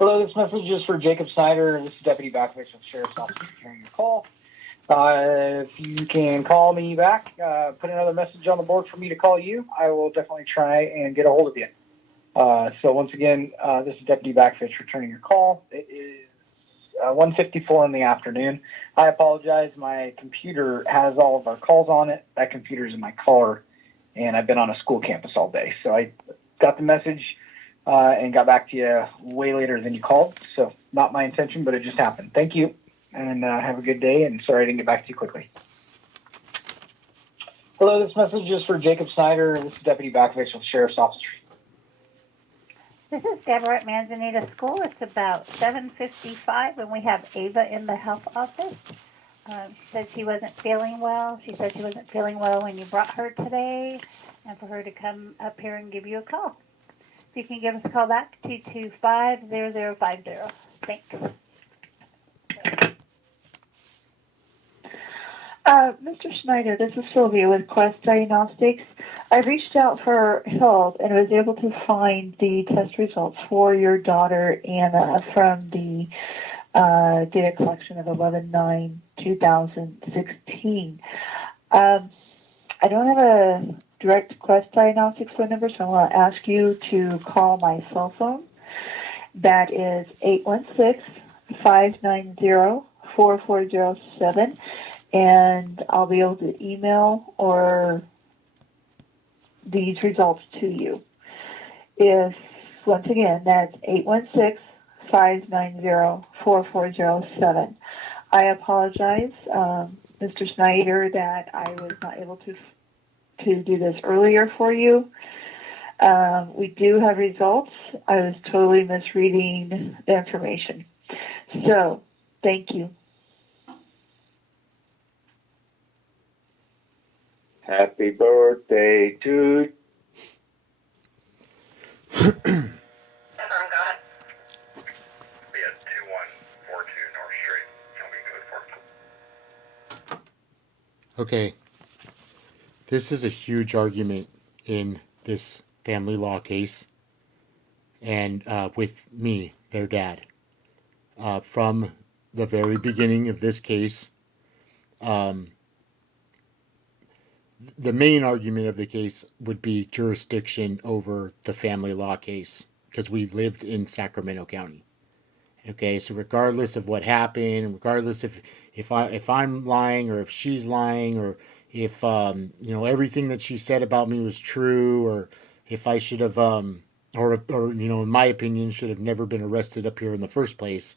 Hello, this message is for Jacob Snyder. This is Deputy Bakovich with Sheriff's Office returning your call. If you can call me back, put another message on the board for me to call you, I will definitely try and get a hold of you. So once again, this is Deputy Bakovich returning your call. It is 1:54 in the afternoon. I apologize. My computer has all of our calls on it. That computer is in my car, and I've been on a school campus all day. So I got the message and got back to you way later than you called. So not my intention, but it just happened. Thank you, and have a good day, and sorry I didn't get back to you quickly. Hello, this message is for Jacob Snyder. This is Deputy Bakovich with Sheriff's Office. This is Deborah at Manzanita School. It's about 7:55, and we have Ava in the health office. She said she wasn't feeling well. She said she wasn't feeling well when you brought her today, and for her to come up here and give you a call. If you can give us a call back, 225-0050. Thanks. Mr. Schneider, this is Sylvia with Quest Diagnostics. I reached out for help and was able to find the test results for your daughter Anna from the data collection of 11/9/2016. I don't have a direct Quest Diagnostics phone number, so I want to ask you to call my cell phone. That is 816-590-4407. And I'll be able to email or these results to you. Once again, that's 816-590-4407. I apologize, Mr. Snyder, that I was not able to do this earlier for you. We do have results. I was totally misreading the information. So, thank you. Happy birthday to We had 2142 North Street. Can we go for? Okay. This is a huge argument in this family law case, and with me, their dad. From the very beginning of this case, the main argument of the case would be jurisdiction over the family law case, because we lived in Sacramento County. Okay, so regardless of what happened, regardless if I'm lying or if she's lying, or if everything that she said about me was true, or if I should have or in my opinion should have never been arrested up here in the first place,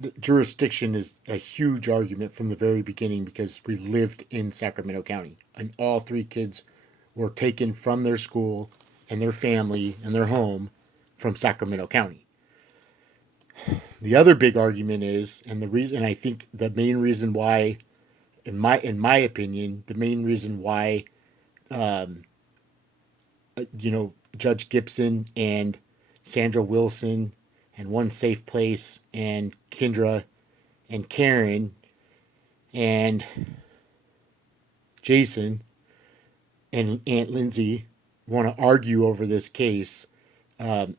the jurisdiction is a huge argument from the very beginning, because we lived in Sacramento County and all three kids were taken from their school and their family and their home from Sacramento County. The other big argument is, and I think the main reason why, in my opinion, the main reason why Judge Gibson and Sandra Wilson and One Safe Place and Kendra and Karen and Jason and Aunt Lindsay want to argue over this case. I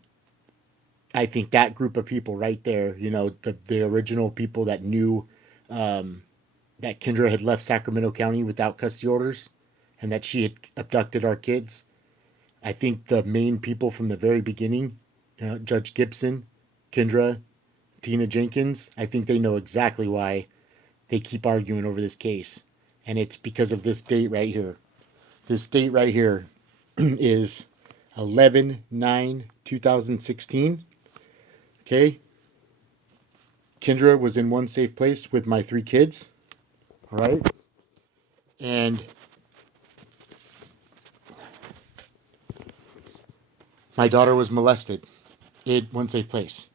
think that group of people right there, the original people that knew that Kendra had left Sacramento County without custody orders and that she had abducted our kids. I think the main people from the very beginning, Judge Gibson, Kendra, Tina Jenkins, I think they know exactly why they keep arguing over this case. And it's because of this date right here. This date right here is 11/9/2016. Okay? Kendra was in One Safe Place with my three kids. All right? And my daughter was molested in One Safe Place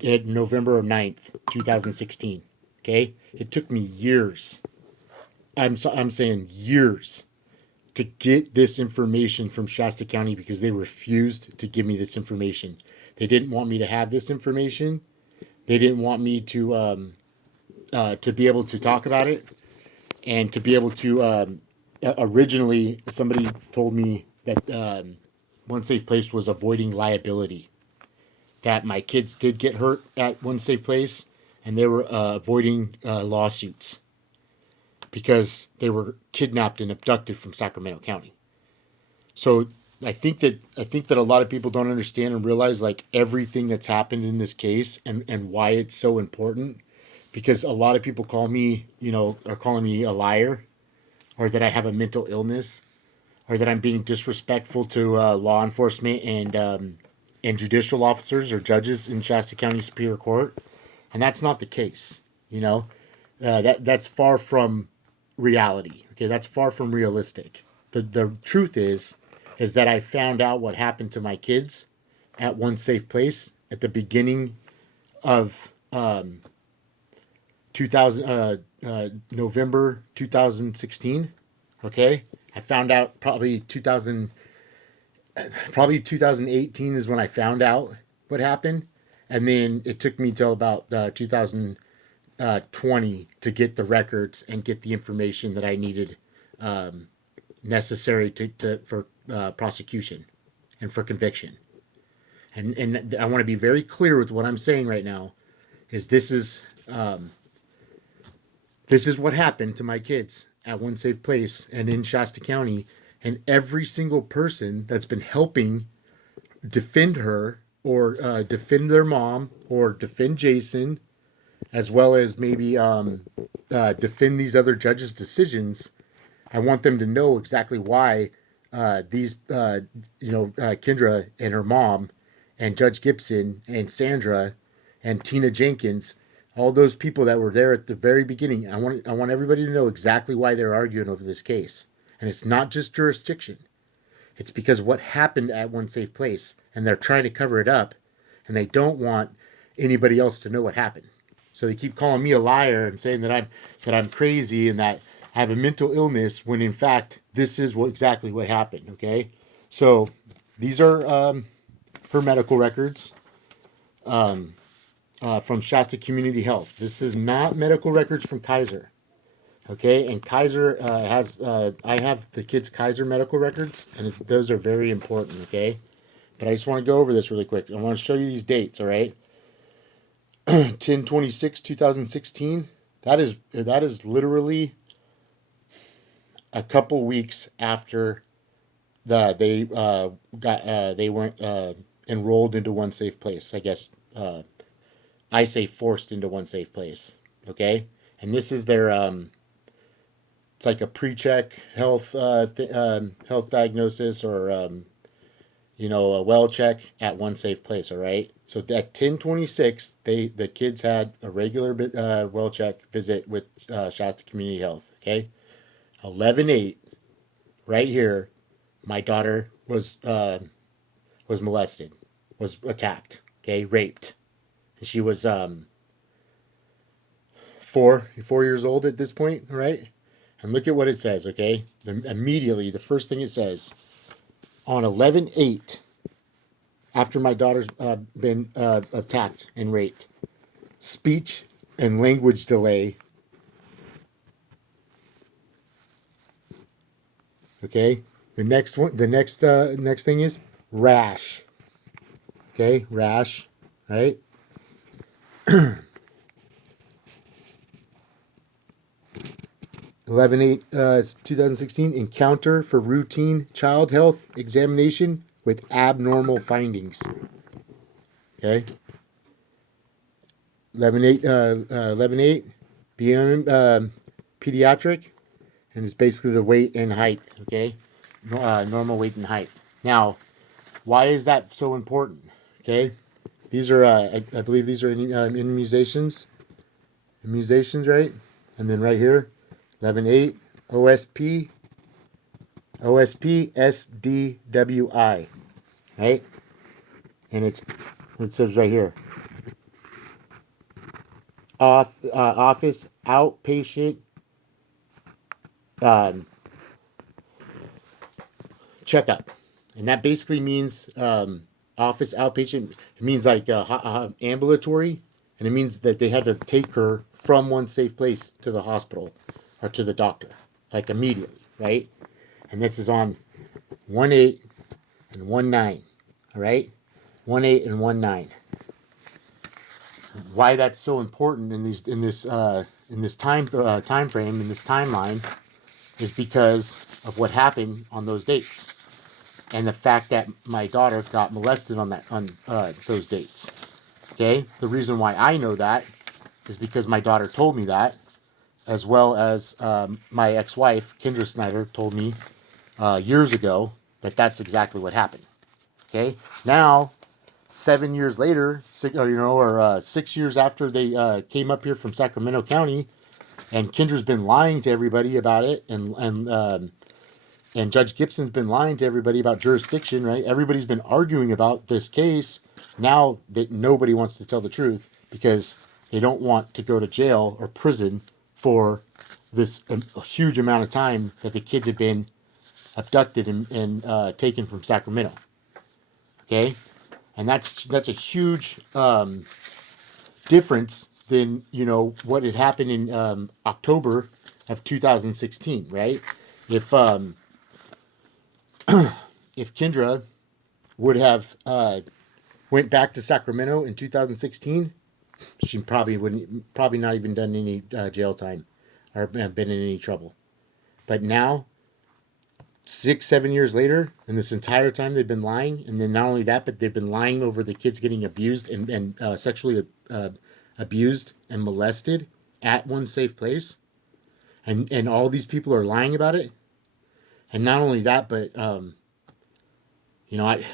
in November 9th, 2016. Okay? It took me years. I'm saying years to get this information from Shasta County, because they refused to give me this information. They didn't want me to have this information. They didn't want me to be able to talk about it, and to be able to. Originally, somebody told me that One Safe Place was avoiding liability. that my kids did get hurt at One Safe Place, and they were avoiding lawsuits because they were kidnapped and abducted from Sacramento County. So I think that a lot of people don't understand and realize like everything that's happened in this case and why it's so important. Because a lot of people call me, are calling me a liar, or that I have a mental illness, or that I'm being disrespectful to law enforcement and judicial officers or judges in Shasta County Superior Court, and that's not the case. That's far from reality. Okay, that's far from realistic. The truth is that I found out what happened to my kids at One Safe Place at the beginning of November 2016. Okay, I found out probably 2018 is when I found out what happened, and then it took me till about 2020 to get the records and get the information that I needed necessary for prosecution and for conviction. And I want to be very clear with what I'm saying right now. This is what happened to my kids at One Safe Place and in Shasta County, and every single person that's been helping defend her or defend their mom or defend Jason, as well as maybe defend these other judges' decisions. I want them to know exactly why Kendra and her mom and Judge Gibson and Sandra and Tina Jenkins, all those people that were there at the very beginning, I want everybody to know exactly why they're arguing over this case. And it's not just jurisdiction. It's because of what happened at One Safe Place, and they're trying to cover it up, and they don't want anybody else to know what happened. So they keep calling me a liar and saying that I'm crazy and that I have a mental illness, when in fact this is exactly what happened. Okay, so these are her medical records. From Shasta Community Health. This is not medical records from Kaiser. Okay, and Kaiser has, I have the kids' Kaiser medical records, and those are very important, okay? But I just want to go over this really quick. I want to show you these dates, all right? 10/26/2016. That is literally a couple weeks after they weren't enrolled into One Safe Place, I guess. I say forced into One Safe Place, okay? And this is their, it's like a pre-check health diagnosis, or, a well check at One Safe Place, all right? So at 10/26, the kids had a regular well check visit with Shasta Community Health, okay? 11/8, right here, my daughter was molested, was attacked, okay, raped. She was 4 years old at this point, right? And look at what it says, okay? Immediately, the first thing it says, on 11/8, after my daughter's been attacked and raped, speech and language delay. Okay? The next thing is rash. Okay? Rash, right? 11/8/2016, encounter for routine child health examination with abnormal findings. Okay. 11/8 beyond pediatric, and it's basically the weight and height. Okay, normal weight and height. Now, why is that so important? Okay, these are I believe these are immunizations, right? And then right here, 11/8 OSP SDWI, right? And it says right here, office outpatient checkup, and that basically means office outpatient. It means like ambulatory, and it means that they had to take her from One Safe Place to the hospital or to the doctor, like immediately, right? And this is on 1/8 and 1/9, all right? 1/8 and 1/9. why that's so important in this time frame, in this timeline, is because of what happened on those dates, and the fact that my daughter got molested on those dates. Okay, the reason why I know that is because my daughter told me that, as well as my ex-wife Kendra Snyder told me years ago that that's exactly what happened. Okay, now 7 years later, 6 years after they came up here from Sacramento County, and Kendra's been lying to everybody about it, and Judge Gibson's been lying to everybody about jurisdiction, right? Everybody's been arguing about this case. Now that nobody wants to tell the truth because they don't want to go to jail or prison for this a huge amount of time that the kids have been abducted and taken from Sacramento. Okay, and that's a huge difference than what had happened in October of 2016, right? If if Kendra would have went back to Sacramento in 2016, she probably not even done any jail time or been in any trouble. But now, 6-7 years later, and this entire time they've been lying, and then not only that, but they've been lying over the kids getting abused and sexually abused and molested at one safe place, and all these people are lying about it. And not only that, but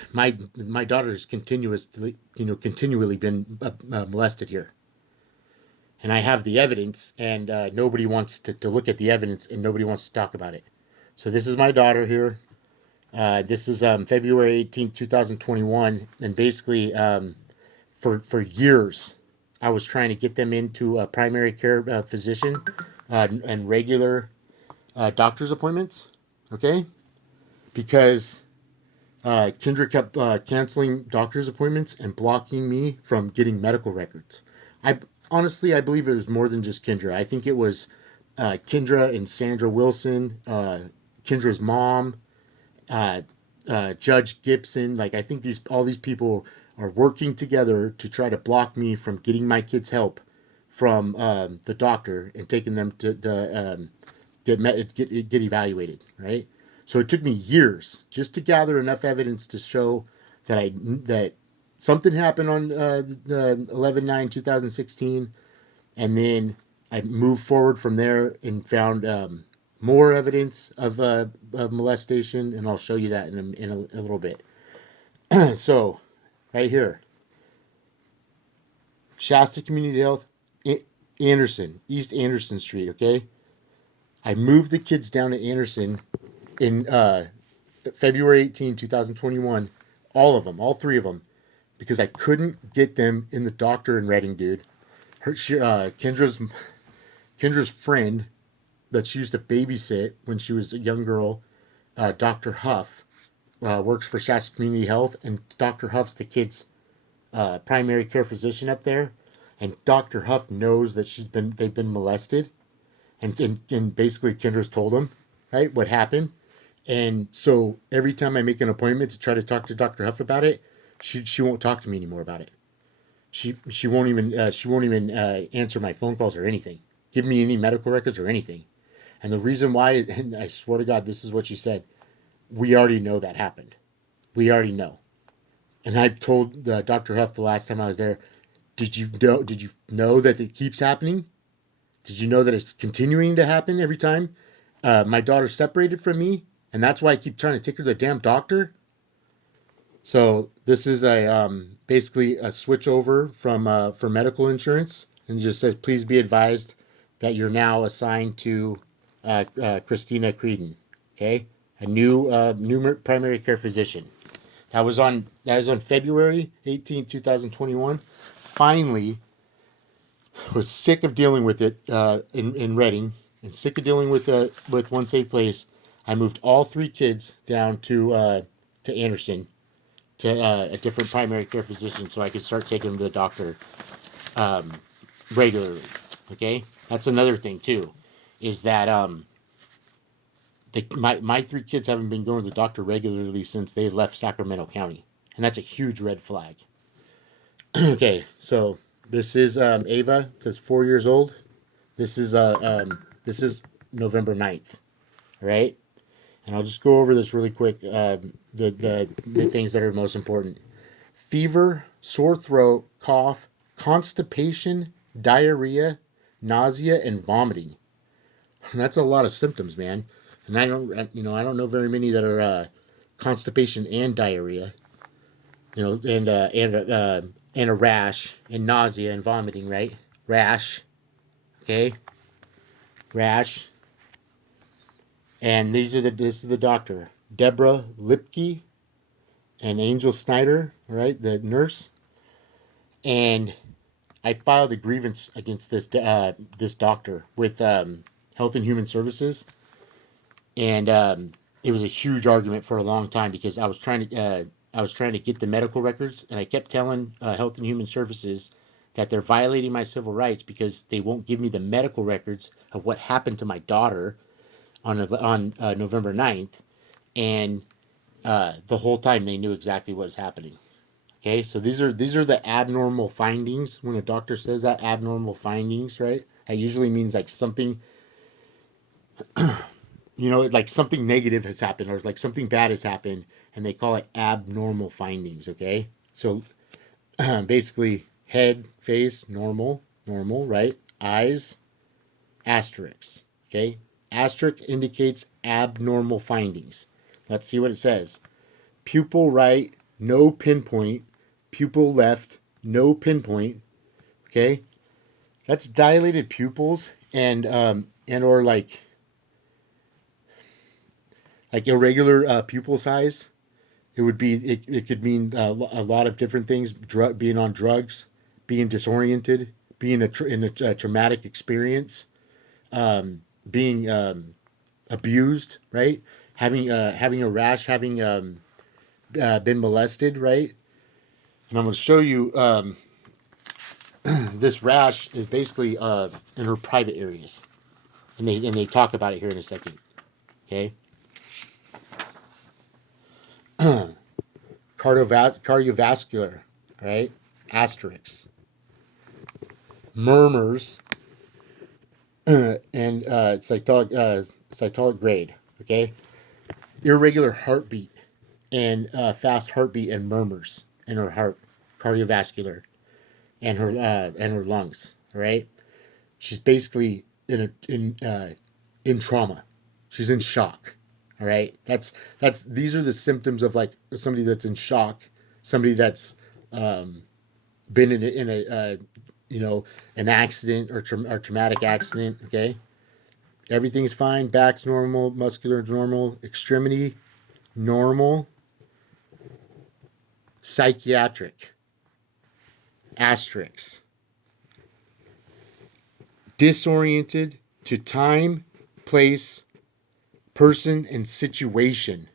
my daughter's continually been molested here, and I have the evidence, and nobody wants to look at the evidence, and nobody wants to talk about it. So this is my daughter here. This is February 18, 2021, and basically for years I was trying to get them into a primary care physician and regular doctor's appointments. Okay, because Kendra kept canceling doctor's appointments and blocking me from getting medical records. I believe it was more than just Kendra. I think it was Kendra and Sandra Wilson, Kendra's mom, Judge Gibson. Like, I think all these people are working together to try to block me from getting my kids help from the doctor and taking them to get evaluated, right? So it took me years just to gather enough evidence to show that something happened on 11/9/2016, and then I moved forward from there and found more evidence of molestation, and I'll show you that in a little bit. So, right here, Shasta Community Health, Anderson, East Anderson Street. Okay, I moved the kids down to Anderson in February 18, 2021, all three of them, because I couldn't get them in the doctor in Reading, dude. Kendra's friend that she used to babysit when she was a young girl, Dr. Huff, works for Shasta Community Health, and Dr. Huff's the kid's primary care physician up there, and Dr. Huff knows that they've been molested, and basically Kendra's told him, right, what happened. And so every time I make an appointment to try to talk to Dr. Huff about it, she won't talk to me anymore about it. She won't even answer my phone calls or anything, give me any medical records or anything. And the reason why, and I swear to God, this is what she said: we already know that happened. We already know. And I told Dr. Huff the last time I was there, did you know that it keeps happening? Did you know that it's continuing to happen every time? My daughter's separated from me, and that's why I keep trying to take her to the damn doctor. So this is basically a switch over from for medical insurance, and it just says, please be advised that you're now assigned to Christina Creedon. Okay, a new primary care physician. That was on February 18, 2021. Finally, was sick of dealing with it in Reading, and sick of dealing with One Safe Place. I moved all three kids down to Anderson, to a different primary care physician, so I could start taking them to the doctor regularly. Okay, that's another thing too, is that my three kids haven't been going to the doctor regularly since they left Sacramento County, and that's a huge red flag. Okay, so This is Ava. It says 4 years old. This is November 9th, right? And I'll just go over this really quick. The things that are most important: fever, sore throat, cough, constipation, diarrhea, nausea, and vomiting. That's a lot of symptoms, man. And I don't know very many that are constipation and diarrhea. And a rash and nausea and vomiting, right? Rash, okay, rash. And this is the doctor, Deborah Lipke and Angel Snyder, right, the nurse. And I filed a grievance against this doctor with Health and Human Services, and it was a huge argument for a long time because I was trying to get the medical records, and I kept telling Health and Human Services that they're violating my civil rights because they won't give me the medical records of what happened to my daughter on November 9th, and the whole time they knew exactly what was happening. Okay, so these are the abnormal findings. When a doctor says that, abnormal findings, right? That usually means like something, like something negative has happened or like something bad has happened, and they call it abnormal findings. Okay, so basically head, face, normal, right? Eyes, asterisk. Okay, asterisk indicates abnormal findings. Let's see what it says. Pupil right, no pinpoint. Pupil left, no pinpoint. Okay, that's dilated pupils and or like irregular pupil size. It could mean a lot of different things. Being on drugs, being disoriented, being in a traumatic experience, being abused, right? Having a rash, having been molested, right? And I'm going to show you this rash is basically in her private areas, and they talk about it here in a second. Okay. Cardiovascular, right? Asterisks. Murmurs and cytolic grade. Okay. Irregular heartbeat and fast heartbeat and murmurs in her heart, cardiovascular, and her lungs. Right. She's basically in trauma. She's in shock. All right. These are the symptoms of like somebody that's in shock, somebody that's been in a an accident or traumatic accident. Okay. Everything's fine. Back's normal. Muscular normal. Extremity normal. Psychiatric. Asterisks. Disoriented to time, place, person, and situation.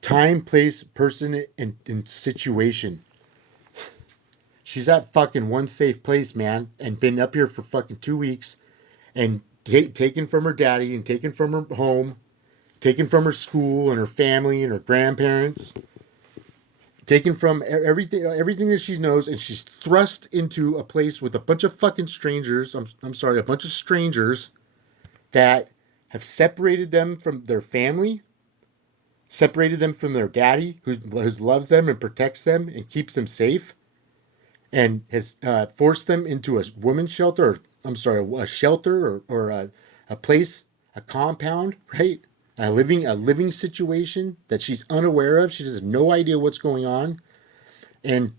Time, place, person, and situation. She's at fucking one safe place, man, and been up here for fucking 2 weeks, and taken from her daddy, and taken from her home, taken from her school, and her family, and her grandparents, taken from everything that she knows, and she's thrust into a place with a bunch of fucking strangers. I'm sorry, a bunch of strangers that have separated them from their family, separated them from their daddy, who loves them and protects them and keeps them safe, and has forced them into a women's shelter. A shelter or a place, a compound, right? A living situation that she's unaware of. She has no idea what's going on, and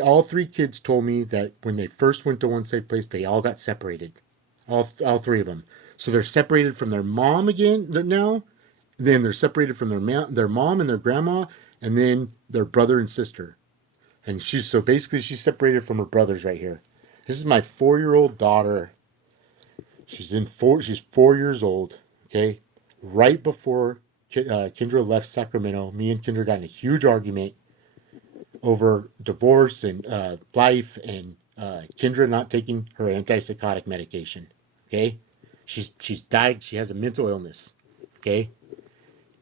all three kids told me that when they first went to one safe place, they all got separated, all three of them. So they're separated from their mom again now. Then they're separated from their mom and their grandma, and then their brother and sister. And she's separated from her brothers right here. This is my 4-year-old daughter. She's 4 years old. Okay, right before Kendra left Sacramento, me and Kendra got in a huge argument over divorce and life, and Kendra not taking her antipsychotic medication. Okay, she's died. She has a mental illness. Okay,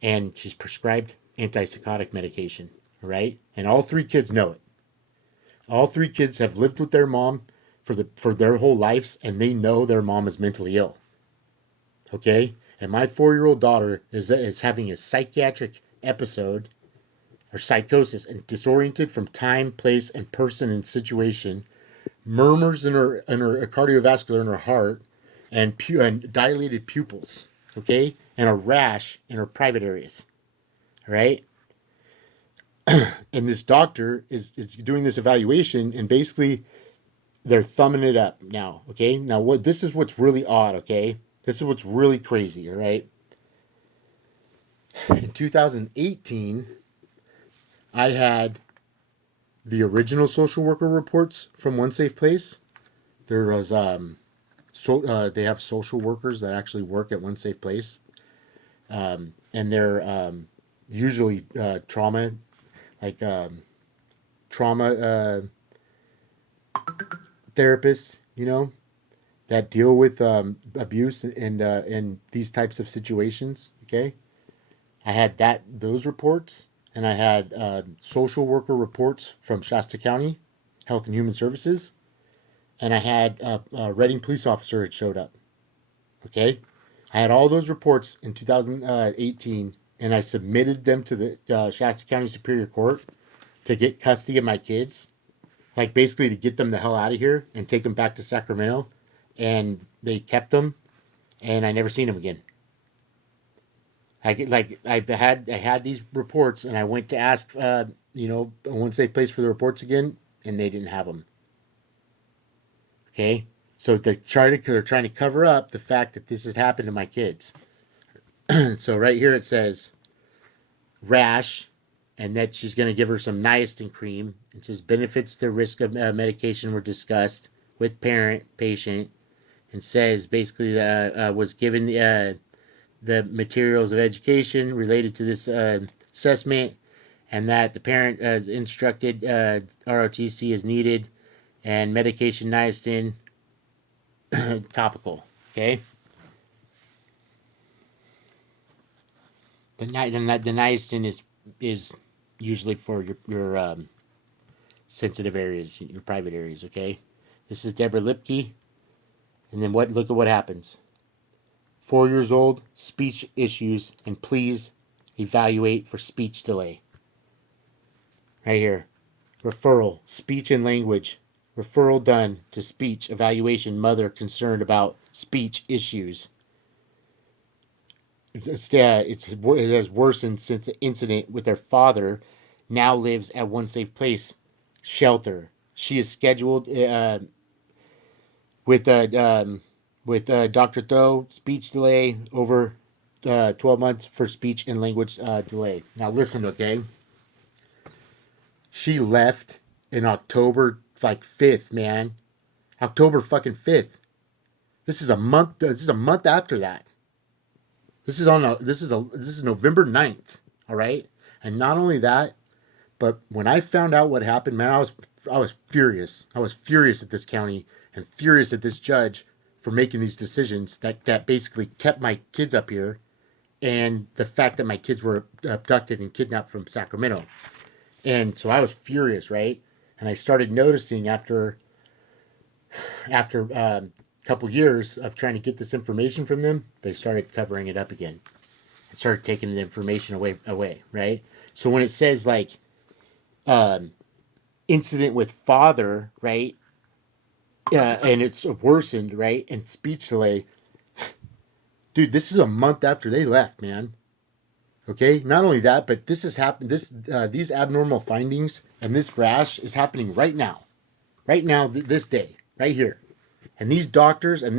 and she's prescribed antipsychotic medication. right? And all 3 kids know it. All 3 kids have lived with their mom for their whole lives, and they know their mom is mentally ill. Okay? And my 4-year-old daughter is having a psychiatric episode or psychosis and disoriented from time, place, and person and situation, murmurs in her cardiovascular in her heart, and dilated pupils, okay, and a rash in her private areas, right? And this doctor is doing this evaluation, and basically they're thumbing it up now, okay? Now this is what's really odd, okay? This is what's really crazy, all right? In 2018, I had the original social worker reports from One Safe Place. There was they have social workers that actually work at One Safe Place, and they're usually trauma therapists, you know, that deal with abuse and these types of situations. Okay, I had those reports, and I had social worker reports from Shasta County Health and Human Services, and I had a Reading police officer had showed up. Okay, I had all those reports in 2018, and I submitted them to the Shasta County Superior Court to get custody of my kids, like basically to get them the hell out of here and take them back to Sacramento, and they kept them, and I never seen them again. I had these reports, and I went to ask, once they placed for the reports again, and they didn't have them. Okay, so they're trying to cover up the fact that this has happened to my kids. So right here it says rash, and that she's going to give her some niacin cream. It says benefits to risk of medication were discussed with parent, patient, and says basically was given the materials of education related to this assessment, and that the parent is instructed ROTC is needed, and medication niacin topical. Okay. The niacin is usually for your sensitive areas, your private areas. Okay. This is Deborah Lipke, and then look at what happens. 4 years old, speech issues, and please evaluate for speech delay. Right here. Referral, speech and language. Referral done to speech evaluation, mother concerned about speech issues. It has worsened since the incident with her father. Now lives at One Safe Place shelter. She is scheduled with Dr. Tho, speech delay over 12 months for speech and language delay. Now listen, okay? She left in October 5th, man. October fucking 5th. This is a month after that. This is November 9th, all right? And not only that, but when I found out what happened, man, I was furious. I was furious at this county and furious at this judge for making these decisions that basically kept my kids up here, and the fact that my kids were abducted and kidnapped from Sacramento. And so I was furious, right? And I started noticing after a couple years of trying to get this information from them, they started covering it up again. It started taking the information away, right? So when it says like incident with father, right? And it's worsened, right? And speech delay. Dude, this is a month after they left, man. Okay, not only that, but this has happened. These abnormal findings and this rash is happening right now, this day, right here. And these doctors and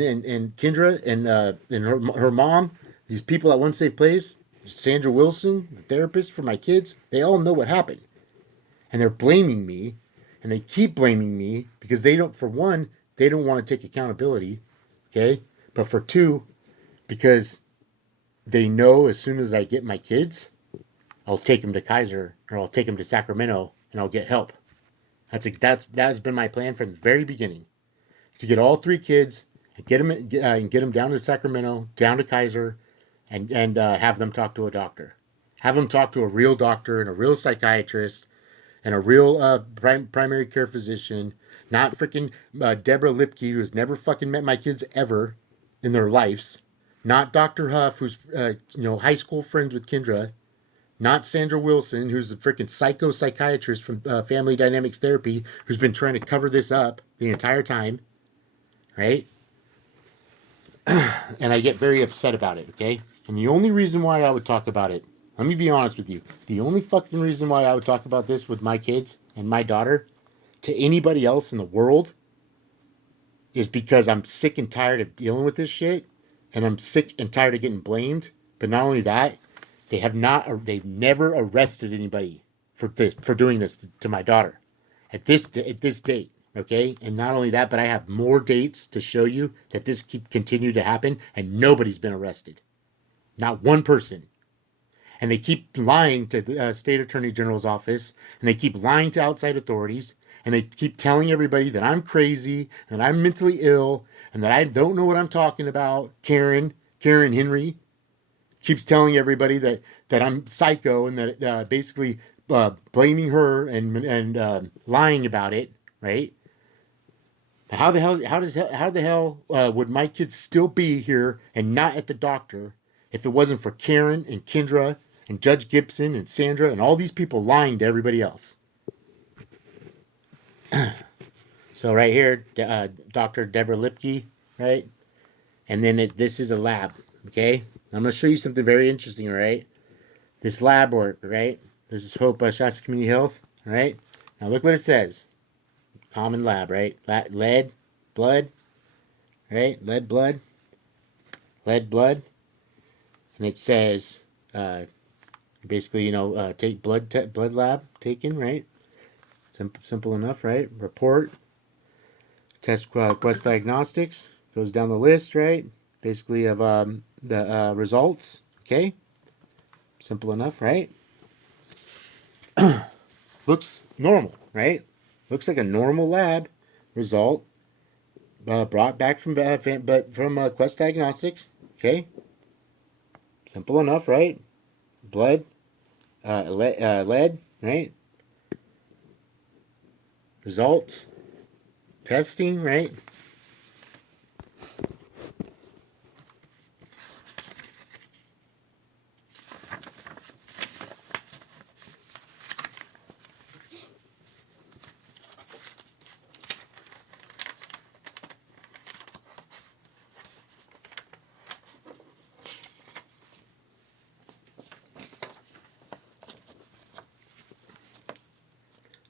Kendra and her mom, these people at One Safe Place, Sandra Wilson, the therapist for my kids, they all know what happened, and they're blaming me, and they keep blaming me because they don't. For one, they don't want to take accountability, okay, but for two, because they know as soon as I get my kids, I'll take them to Kaiser or I'll take them to Sacramento and I'll get help. That's been my plan from the very beginning, to get all 3 kids and get them down to Sacramento, down to Kaiser, and have them talk to a doctor, have them talk to a real doctor and a real psychiatrist and a real primary care physician, not freaking Deborah Lipke, who has never fucking met my kids ever in their lives, not Dr. Huff, who's high school friends with Kendra, not Sandra Wilson, who's the freaking psychiatrist from Family Dynamics Therapy, who's been trying to cover this up the entire time, right? And I get very upset about it, okay? And the only reason why I would talk about it, let me be honest with you, the only fucking reason why I would talk about this with my kids and my daughter to anybody else in the world is because I'm sick and tired of dealing with this shit, and I'm sick and tired of getting blamed. But not only that, they've never arrested anybody for doing this to my daughter at this date, okay? And not only that, but I have more dates to show you that this continue to happen, and nobody's been arrested, not one person. And they keep lying to the state attorney general's office, and they keep lying to outside authorities, and they keep telling everybody that I'm crazy, and I'm mentally ill, and that I don't know what I'm talking about. Karen Henry keeps telling everybody that I'm psycho, and that basically blaming her and lying about it, right? How the hell would my kids still be here and not at the doctor if it wasn't for Karen and Kendra and Judge Gibson and Sandra and all these people lying to everybody else? So right here, Dr. Deborah Lipke, right? And then this is a lab, okay? I'm going to show you something very interesting, all right? This lab work, right? This is Hope Shasta Community Health, all right? Now look what it says. Common lab, right? Lead, blood, right? Lead, blood. And it says, basically, take blood lab taken, right? Simple enough, right? Report, test Quest Diagnostics, goes down the list, right? Basically of the results, okay? Simple enough, right? Looks normal, right? Looks like a normal lab result brought back from Quest Diagnostics, okay? Simple enough, right? Blood, lead, right? Results, testing, right?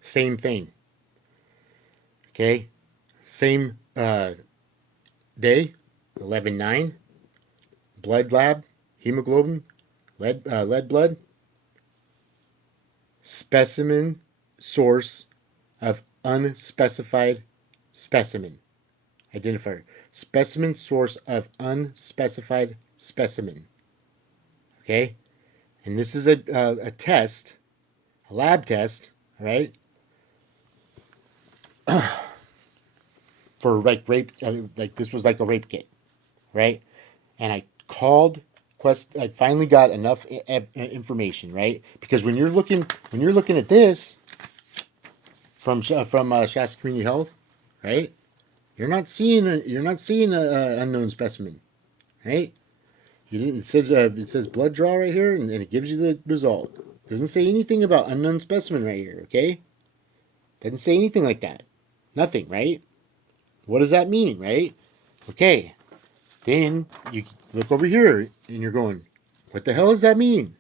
Same thing. Okay? Same day, 11/9. Blood lab, hemoglobin, lead blood. Specimen source of unspecified specimen. Identifier. Specimen source of unspecified specimen. Okay? And this is a test, a lab test, right? For like rape, like this was like a rape kit, right? And I called Quest. I finally got enough information, right? Because when you're looking at this from Shasta Community Health, right? You're not seeing a unknown specimen, right? It says blood draw right here, and it gives you the result. It doesn't say anything about unknown specimen right here, okay? Doesn't say anything like that. Nothing, right? What does that mean, right? Okay. Then you look over here and you're going, what the hell does that mean?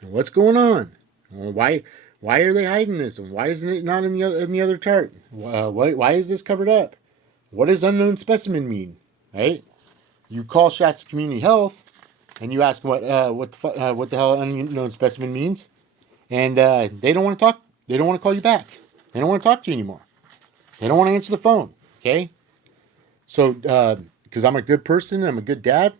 And what's going on? Why are they hiding this? And why isn't it not in the other chart? Why is this covered up? What does unknown specimen mean? Right? You call Shasta Community Health and you ask what the hell unknown specimen means, and they don't want to talk. They don't want to call you back. They don't want to talk to you anymore. They don't want to answer the phone. Okay? So, because I'm a good person and I'm a good dad,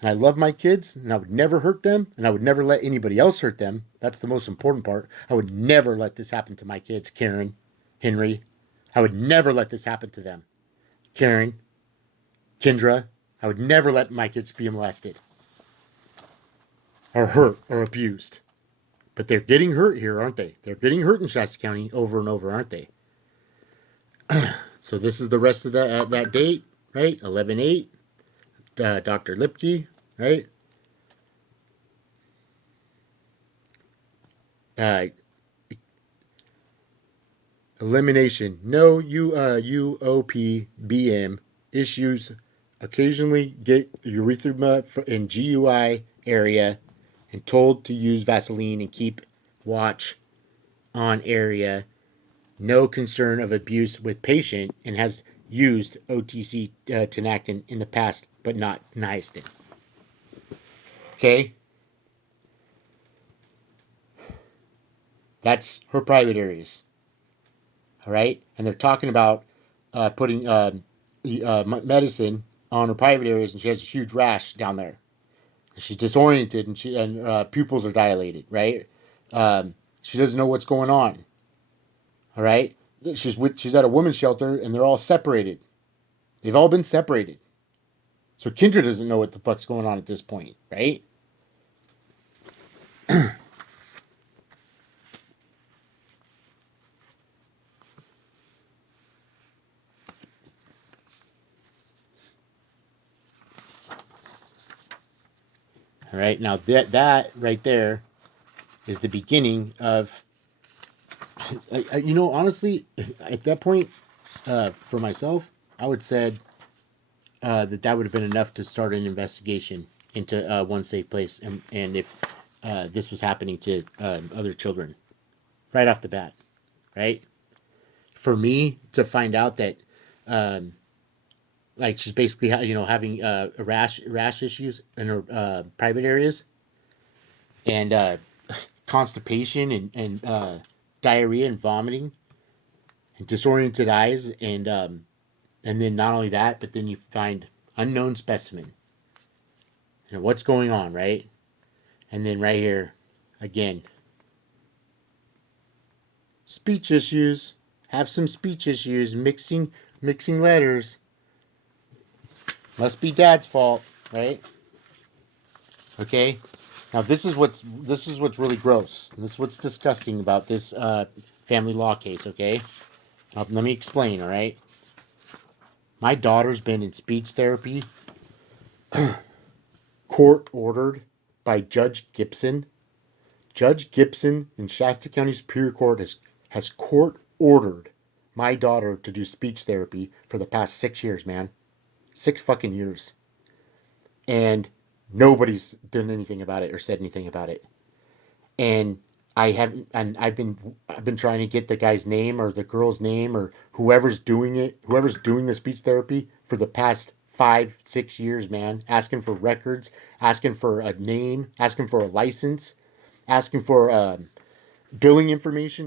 and I love my kids, and I would never hurt them, and I would never let anybody else hurt them. That's the most important part. I would never let this happen to my kids, Karen, Henry. I would never let this happen to them. Karen, Kendra, I would never let my kids be molested or hurt or abused. But they're getting hurt here, aren't they? They're getting hurt in Shasta County over and over, aren't they? So this is the rest of that date, right? 11/8. Dr. Lipke, right? Elimination. No UOPBM issues occasionally get urethra in GUI area and told to use Vaseline and keep watch on area. No concern of abuse with patient and has used OTC Tinactin in the past, but not niacin. Okay? That's her private areas. All right? And they're talking about putting medicine on her private areas, and she has a huge rash down there. She's disoriented, and pupils are dilated, right? She doesn't know what's going on. All right? She's at a women's shelter, and they're all separated. They've all been separated. So Kendra doesn't know what the fuck's going on at this point, right? All right, now that right there is the beginning of, honestly, at that point, for myself, I would said that would have been enough to start an investigation into One Safe Place, and if this was happening to other children, right off the bat, right? For me to find out that, like, she's basically having rash issues in her private areas, and constipation and diarrhea and vomiting and disoriented eyes, and then not only that, but then you find unknown specimen. What's going on, right? And then right here, again, speech issues. Have some speech issues, mixing letters. Must be dad's fault, right? Okay. Now this is what's really gross. This is what's disgusting about this family law case. Okay. Now, let me explain. All right. My daughter's been in speech therapy, court ordered by Judge Gibson. Judge Gibson in Shasta County Superior Court has court ordered my daughter to do speech therapy for the past 6 years, man. 6 fucking years. And nobody's done anything about it or said anything about it. And I've been trying to get the guy's name or the girl's name or whoever's doing the speech therapy for the past 5-6 years, man. Asking for records, asking for a name, asking for a license, asking for billing information.